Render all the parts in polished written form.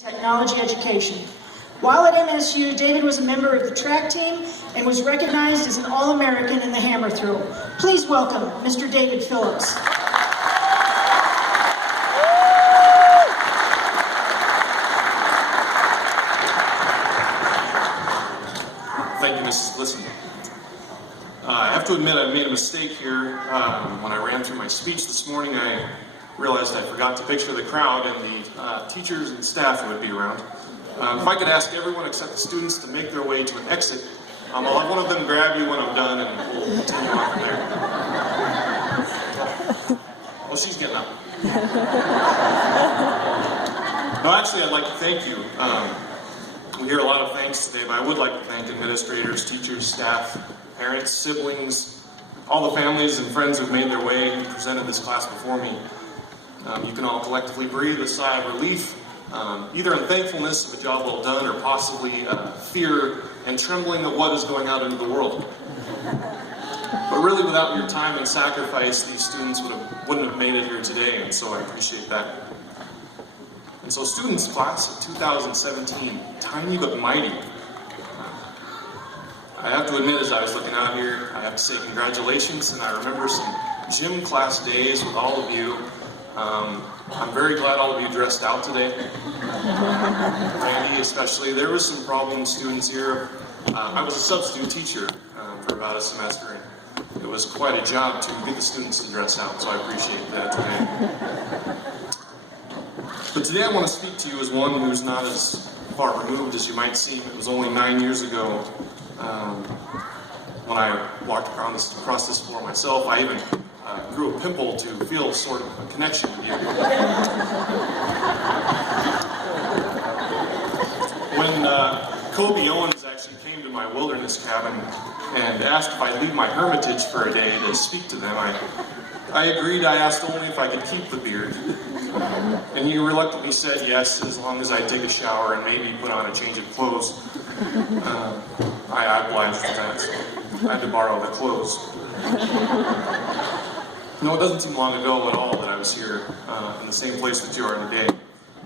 Technology education. While at MSU, David was a member of the track team and was recognized as an All-American in the hammer throw. Please welcome Mr. David Phillips. Thank you, Mrs. Glisson. I have to admit I made a mistake here. When I ran through my speech this morning, I realized I forgot to picture the crowd and the teachers and staff who would be around. If I could ask everyone except the students to make their way to an exit, I'll have one of them grab you when I'm done and we'll continue on from there. Well, she's getting up. No, actually, I'd like to thank you. We hear a lot of thanks today, but I would like to thank administrators, teachers, staff, parents, siblings, all the families and friends who've made their way and presented this class before me. You can all collectively breathe a sigh of relief, either in thankfulness of a job well done or possibly fear and trembling of what is going out into the world. But really, without your time and sacrifice, these students wouldn't have made it here today, and so I appreciate that. And so students, class of 2017, tiny but mighty. I have to admit, as I was looking out here, I have to say congratulations, and I remember some gym class days with all of you. I'm very glad all of you dressed out today. Randy especially. There was some problem students here. I was a substitute teacher for about a semester, and it was quite a job to get the students to dress out, so I appreciate that today. But today I want to speak to you as one who's not as far removed as you might seem. It was only 9 years ago when I walked across this floor myself. I even grew a pimple to feel sort of a connection with you. When Kobe Owens actually came to my wilderness cabin and asked if I'd leave my hermitage for a day to speak to them, I agreed. I asked only if I could keep the beard. And he reluctantly said yes, as long as I'd take a shower and maybe put on a change of clothes. I obliged to that, so I had to borrow the clothes. No, it doesn't seem long ago at all that I was here in the same place that you are today.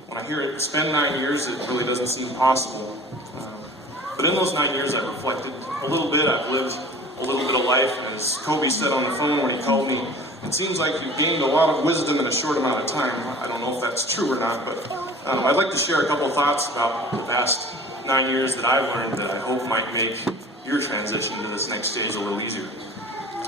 When I hear it spend 9 years, it really doesn't seem possible. But in those 9 years, I've reflected a little bit. I've lived a little bit of life. And as Kobe said on the phone when he called me, it seems like you've gained a lot of wisdom in a short amount of time. I don't know if that's true or not, but I'd like to share a couple of thoughts about the past 9 years that I've learned that I hope might make your transition to this next stage a little easier.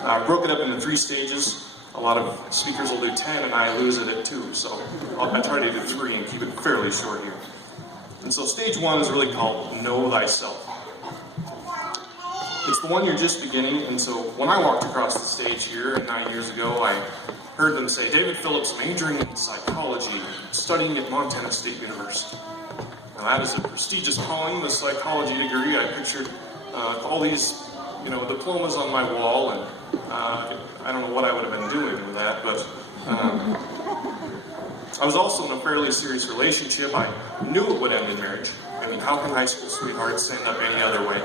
I broke it up into 3 stages. A lot of speakers will do 10, and I lose it at 2, so I try to do 3 and keep it fairly short here. And so stage 1 is really called Know Thyself. It's the one you're just beginning, and so when I walked across the stage here 9 years ago, I heard them say, David Phillips majoring in psychology, studying at Montana State University. Now that is a prestigious calling, the psychology degree. I pictured all these, diplomas on my wall, and I don't know what I would have been doing with that, but I was also in a fairly serious relationship. I knew it would end in marriage. I mean, how can high school sweethearts end up any other way?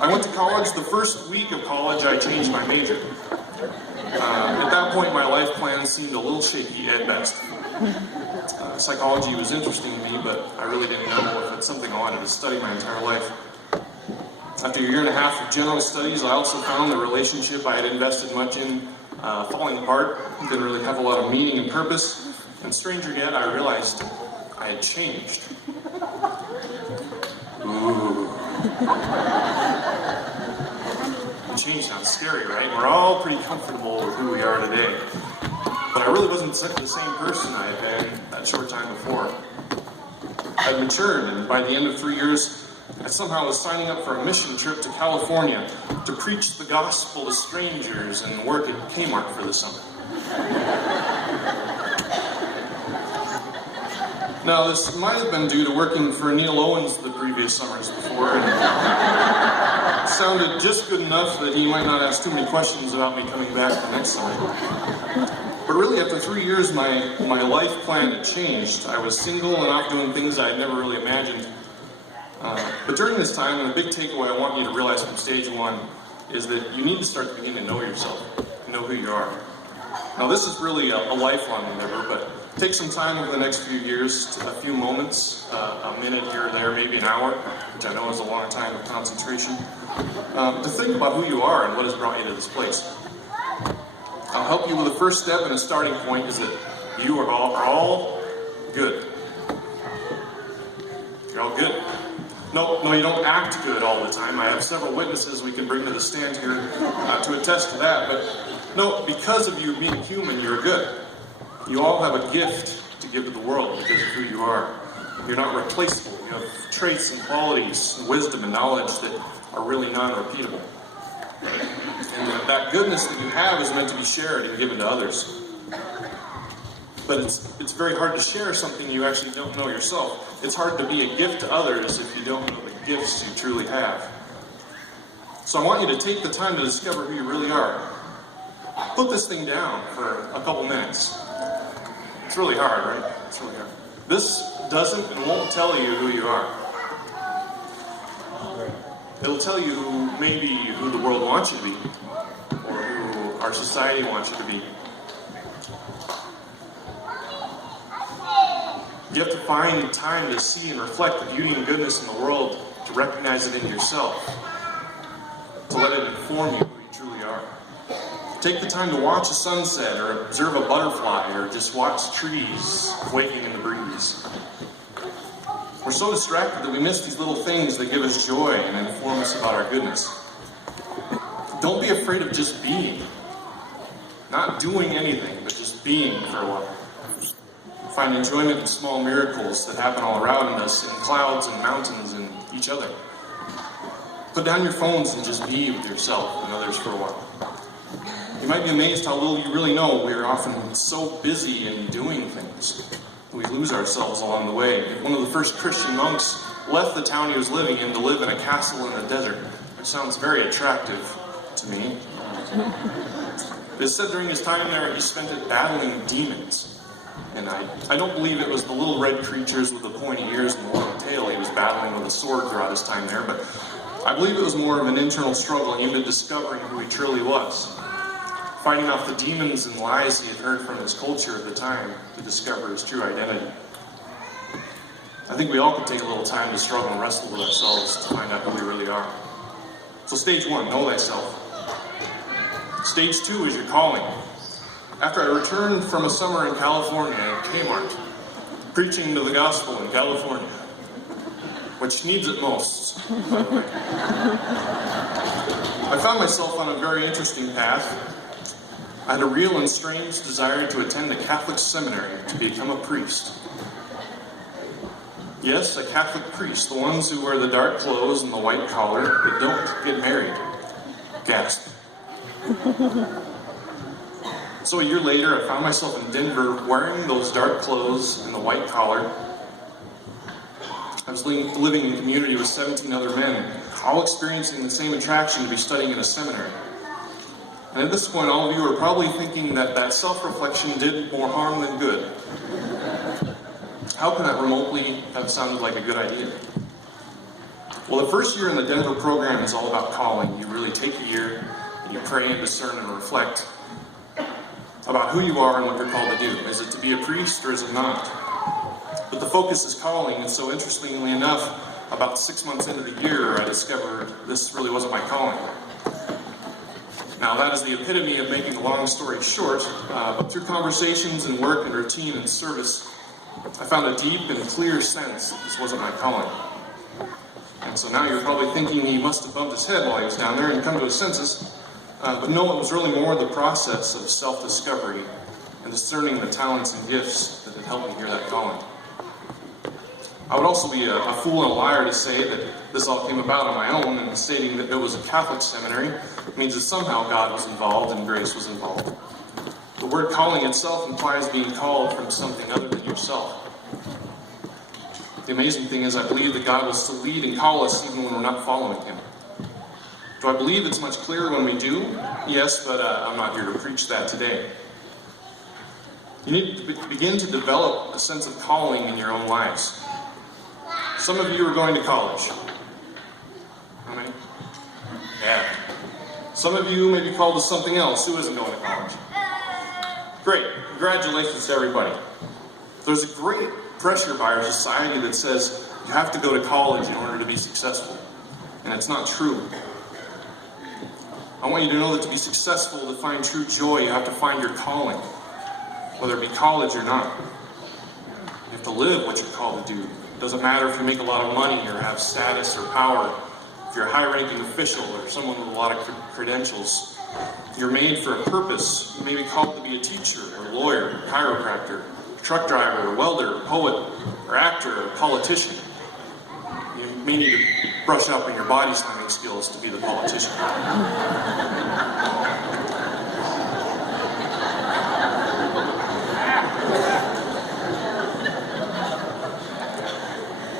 I went to college. The first week of college, I changed my major. At that point, my life plan seemed a little shaky at best. Psychology was interesting to me, but I really didn't know if it's something I wanted to study my entire life. After a year and a half of general studies, I also found the relationship I had invested much in falling apart. It didn't really have a lot of meaning and purpose. And stranger yet, I realized I had changed. Ooh. Change sounds scary, right? We're all pretty comfortable with who we are today. But I really wasn't the same person I had been that short time before. I'd matured, and by the end of 3 years, I somehow was signing up for a mission trip to California to preach the gospel to strangers and work at Kmart for the summer. Now, this might have been due to working for Neil Owens the previous summers before, and it sounded just good enough that he might not ask too many questions about me coming back the next summer. But really, after 3 years, my life plan had changed. I was single and off doing things I had never really imagined. But during this time, and the big takeaway I want you to realize from stage 1 is that you need to start to begin to know yourself, know who you are. Now, this is really a lifelong endeavor, but Take some time over the next few years, a few moments, a minute here or there, maybe an hour, which I know is a long time of concentration, to think about who you are and what has brought you to this place. I'll help you with the first step, and a starting point is that you are all good. You're all good. No, you don't act good all the time. I have several witnesses we can bring to the stand here to attest to that. But no, because of you being human, you're good. You all have a gift to give to the world because of who you are. You're not replaceable. You have traits and qualities, wisdom and knowledge that are really non-repeatable. And that goodness that you have is meant to be shared and given to others. But it's very hard to share something you actually don't know yourself. It's hard to be a gift to others if you don't know the gifts you truly have. So I want you to take the time to discover who you really are. Put this thing down for a couple minutes. It's really hard, right? It's really hard. This doesn't and won't tell you who you are. It'll tell you maybe who the world wants you to be, or who our society wants you to be. You have to find time to see and reflect the beauty and goodness in the world, to recognize it in yourself, to let it inform you who you truly are. Take the time to watch a sunset, or observe a butterfly, or just watch trees quaking in the breeze. We're so distracted that we miss these little things that give us joy and inform us about our goodness. Don't be afraid of just being. Not doing anything, but just being for a while. Find enjoyment in small miracles that happen all around us, in clouds and mountains and each other. Put down your phones and just be with yourself and others for a while. You might be amazed how little you really know. We are often so busy in doing things that we lose ourselves along the way. One of the first Christian monks left the town he was living in to live in a castle in the desert, which sounds very attractive to me. It said during his time there, he spent it battling demons. And I don't believe it was the little red creatures with the pointy ears and the long tail he was battling with a sword throughout his time there, but I believe it was more of an internal struggle and even discovering who he truly was. Fighting off the demons and lies he had heard from his culture at the time to discover his true identity. I think we all could take a little time to struggle and wrestle with ourselves to find out who we really are. So stage 1, know thyself. Stage 2 is your calling. After I returned from a summer in California at Kmart, preaching to the gospel in California, which needs it most, by the way, I found myself on a very interesting path. I had a real and strange desire to attend a Catholic seminary to become a priest. Yes, a Catholic priest, the ones who wear the dark clothes and the white collar, but don't get married. Gasp. So a year later, I found myself in Denver wearing those dark clothes and the white collar. I was living in a community with 17 other men, all experiencing the same attraction to be studying in a seminary. And at this point, all of you are probably thinking that self-reflection did more harm than good. How can that remotely have sounded like a good idea? Well, the first year in the Denver program is all about calling. You really take a year and you pray and discern and reflect about who you are and what you're called to do. Is it to be a priest or is it not? But the focus is calling, and so interestingly enough, about 6 months into the year, I discovered this really wasn't my calling. Now, that is the epitome of making a long story short, but through conversations and work and routine and service, I found a deep and clear sense that this wasn't my calling. And so now you're probably thinking he must have bumped his head while he was down there and come to his senses. But no, it was really more the process of self-discovery and discerning the talents and gifts that had helped me hear that calling. I would also be a fool and a liar to say that this all came about on my own, and stating that it was a Catholic seminary means that somehow God was involved and grace was involved. The word calling itself implies being called from something other than yourself. The amazing thing is I believe that God will still lead and call us even when we're not following Him. Do I believe it's much clearer when we do? Yes, but I'm not here to preach that today. You need to begin to develop a sense of calling in your own lives. Some of you are going to college. How many? Yeah. Some of you may be called to something else. Who isn't going to college? Great. Congratulations to everybody. There's a great pressure by our society that says you have to go to college in order to be successful. And it's not true. I want you to know that to be successful, to find true joy, you have to find your calling, whether it be college or not. You have to live what you're called to do. It doesn't matter if you make a lot of money or have status or power, if you're a high-ranking official or someone with a lot of credentials. You're made for a purpose. You may be called to be a teacher or lawyer, chiropractor, truck driver, welder, poet, or actor, or politician. You may need to brush up on your body slamming skills to be the politician.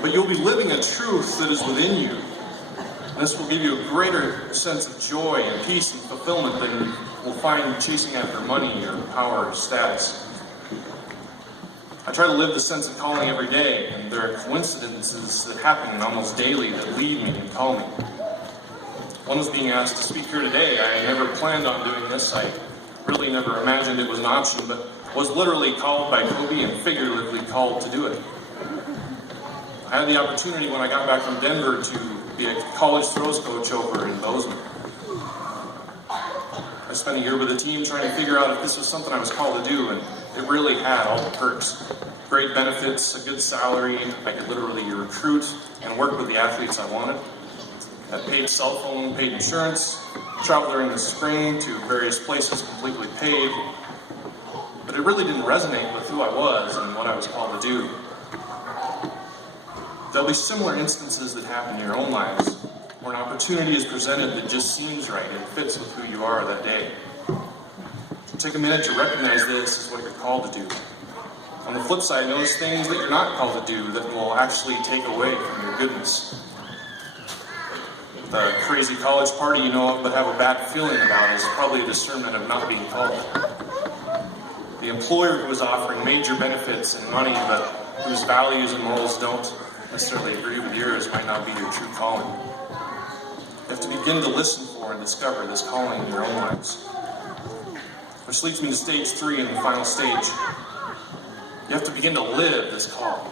But you'll be living a truth that is within you. And this will give you a greater sense of joy and peace and fulfillment than you will find chasing after money or power or status. I try to live the sense of calling every day, and there are coincidences that happen almost daily that lead me and call me. One was being asked to speak here today. I never planned on doing this. I really never imagined it was an option, but was literally called by Kobe and figuratively called to do it. I had the opportunity when I got back from Denver to be a college throws coach over in Bozeman. I spent a year with the team trying to figure out if this was something I was called to do, and it really had all the perks. Great benefits, a good salary, I could literally recruit and work with the athletes I wanted. I had paid cell phone, paid insurance, traveled during the spring to various places completely paid, but it really didn't resonate with who I was and what I was called to do. There'll be similar instances that happen in your own lives, where an opportunity is presented that just seems right and fits with who you are that day. Take a minute to recognize this as what you're called to do. On the flip side, notice things that you're not called to do that will actually take away from your goodness. The crazy college party you know of but have a bad feeling about is probably a discernment of not being called. The employer who is offering major benefits and money but whose values and morals don't necessarily agree with yours might not be your true calling. You have to begin to listen for and discover this calling in your own lives. Which leads me to stage 3 and the final stage. You have to begin to live this call.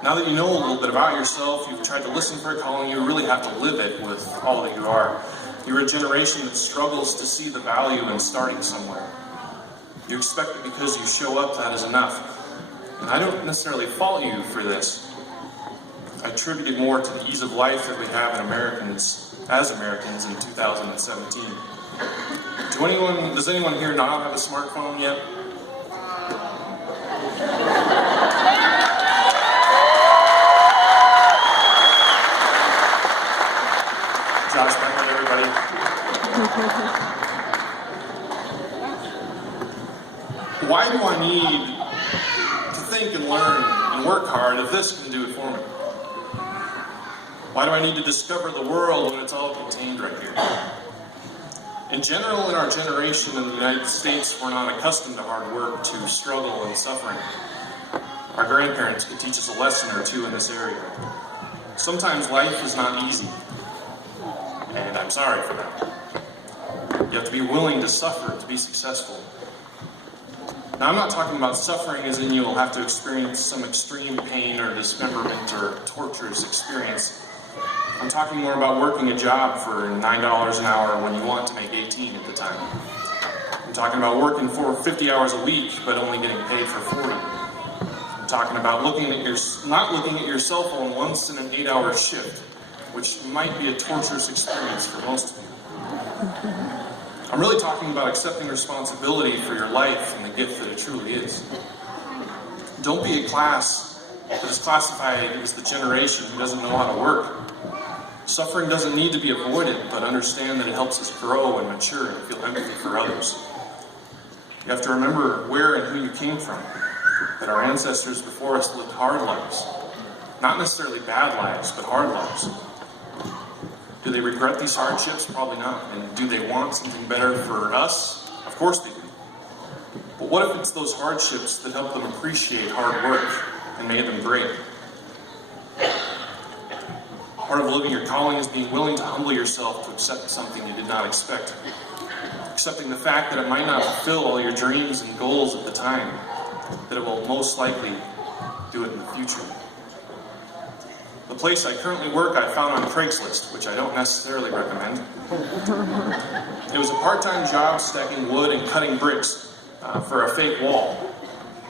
Now that you know a little bit about yourself, you've tried to listen for a calling, you really have to live it with all that you are. You're a generation that struggles to see the value in starting somewhere. You expect it because you show up, that is enough. And I don't necessarily fault you for this. I attribute it more to the ease of life that we have as Americans in 2017. Does anyone here not have a smartphone yet? Josh, back with everybody. Why do I need to think and learn and work hard if this can do it for me? Why do I need to discover the world when it's all contained right here? In general, in our generation in the United States, we're not accustomed to hard work, to struggle and suffering. Our grandparents could teach us a lesson or two in this area. Sometimes life is not easy, and I'm sorry for that. You have to be willing to suffer to be successful. Now, I'm not talking about suffering as in you'll have to experience some extreme pain or dismemberment or torturous experience. I'm talking more about working a job for $9 an hour when you want to make 18 at the time. I'm talking about working for 50 hours a week but only getting paid for 40. I'm talking about not looking at your cell phone once in an 8-hour shift, which might be a torturous experience for most of you. I'm really talking about accepting responsibility for your life and the gift that it truly is. Don't be a class that is classified as the generation who doesn't know how to work. Suffering doesn't need to be avoided, but understand that it helps us grow and mature and feel empathy for others. You have to remember where and who you came from, that our ancestors before us lived hard lives. Not necessarily bad lives, but hard lives. Do they regret these hardships? Probably not. And do they want something better for us? Of course they do. But what if it's those hardships that help them appreciate hard work and made them great? Part of living your calling is being willing to humble yourself to accept something you did not expect. accepting the fact that it might not fulfill all your dreams and goals at the time, that it will most likely do it in the future. The place I currently work I found on Craigslist, which I don't necessarily recommend. It was a part-time job stacking wood and cutting bricks for a fake wall,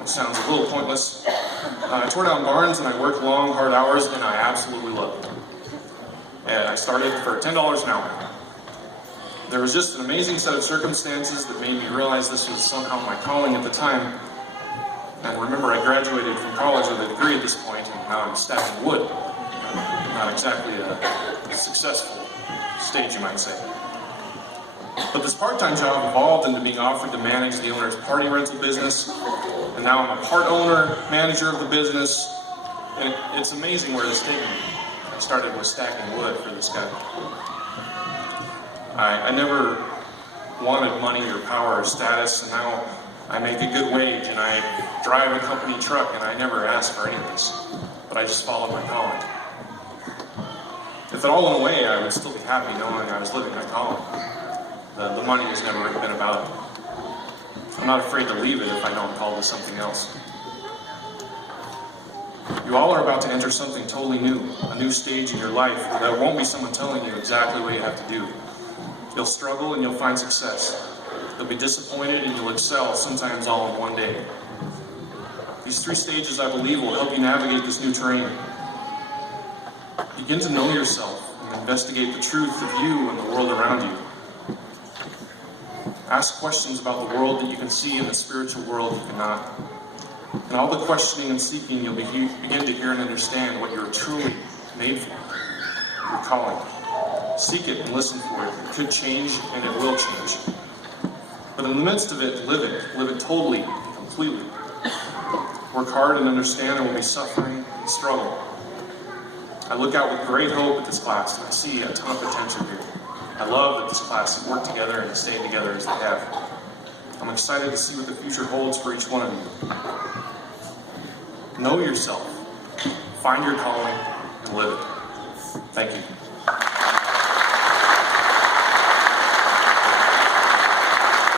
which sounds a little pointless. I tore down barns and I worked long, hard hours, and I absolutely loved it. And I started for $10 an hour. There was just an amazing set of circumstances that made me realize this was somehow my calling at the time. And remember, I graduated from college with a degree at this point, and now I'm stacking wood. Not exactly a successful stage, you might say. But this part-time job evolved into being offered to manage the owner's party rental business, and now I'm a part owner, manager of the business, and it's amazing where this takes me. I started with stacking wood for this guy. I never wanted money or power or status, and now I make a good wage, and I drive a company truck, and I never asked for any of this, but I just followed my calling. If it all went away, I would still be happy knowing I was living my calling. The money has never been about it. I'm not afraid to leave it if I know I'm called to something else. You all are about to enter something totally new, a new stage in your life where there won't be someone telling you exactly what you have to do. You'll struggle and you'll find success. You'll be disappointed and you'll excel, sometimes all in one day. These 3 stages, I believe, will help you navigate this new terrain. Begin to know yourself and investigate the truth of you and the world around you. Ask questions about the world that you can see and the spiritual world you cannot. In all the questioning and seeking, you'll begin to hear and understand what you're truly made for, your calling. Seek it and listen for it. It could change and it will change. But in the midst of it, live it totally and completely. Work hard and understand there will be suffering and struggle. I look out with great hope at this class, and I see a ton of potential here. I love that this class has worked together and stayed together as they have. I'm excited to see what the future holds for each one of you. Know yourself, find your calling, and live it. Thank you.